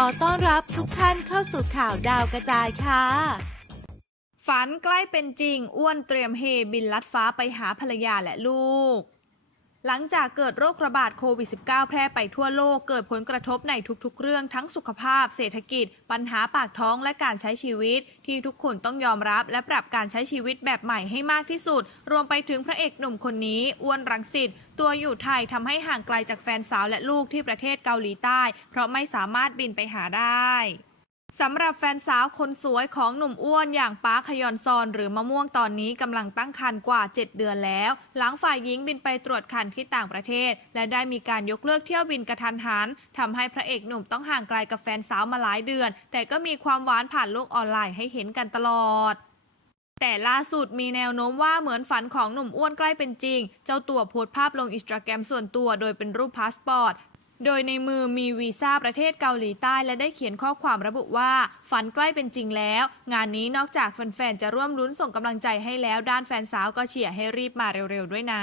ขอต้อนรับทุกท่านเข้าสู่ข่าวดาวกระจายค่ะ ฝันใกล้เป็นจริงอ้วนเตรียมเฮบินลัดฟ้าไปหาภรรยาและลูก หลังจากเกิดโรคระบาดโควิด -19 แพร่ไปทั่วโลก เกิดผลกระทบในทุกๆ เรื่องทั้งสุขภาพ เศรษฐกิจ ปัญหาปากท้องและการใช้ชีวิต ที่ทุกคนต้องยอมรับ และปรับการใช้ชีวิตแบบใหม่ให้มากที่สุด รวมไปถึงพระเอกหนุ่มคนนี้อ้วนรังสิตตัวอยู่ไทยทำให้ห่างไกลจากแฟนสาวและลูกที่ประเทศเกาหลีใต้ เพราะไม่สามารถบินไปหาได้ สำหรับแฟนสาวคนสวยของหนุ่มอ้วนอย่างป้าขยอนซอนหรือมะม่วงตอนนี้กำลังตั้งครรภ์กว่า 7 เดือนแล้ว หลังฝ่ายหญิงบินไปตรวจคันที่ต่างประเทศ และได้มีการยกเลิกเที่ยวบินกระทันหันทำให้พระเอกหนุ่มต้องห่างไกลกับแฟนสาวมาหลายเดือน แต่ก็มีความหวานผ่านโลกออนไลน์ให้เห็นกันตลอดแต่ล่าสุดมีแนวโน้มว่าเหมือนฝันของหนุ่มอ้วนใกล้เป็นจริง เจ้าตัวโพสต์ภาพลงอินสตาแกรมส่วนตัวโดยเป็นรูปพาสปอร์ต โดยในมือมีวีซ่าประเทศเกาหลีใต้และได้เขียนข้อความระบุว่า ฝันใกล้เป็นจริงแล้ว งานนี้นอกจากแฟนๆ จะร่วมลุ้นส่งกำลังใจให้แล้วด้านแฟนสาวก็เชียร์ให้รีบมาเร็วๆด้วยนะ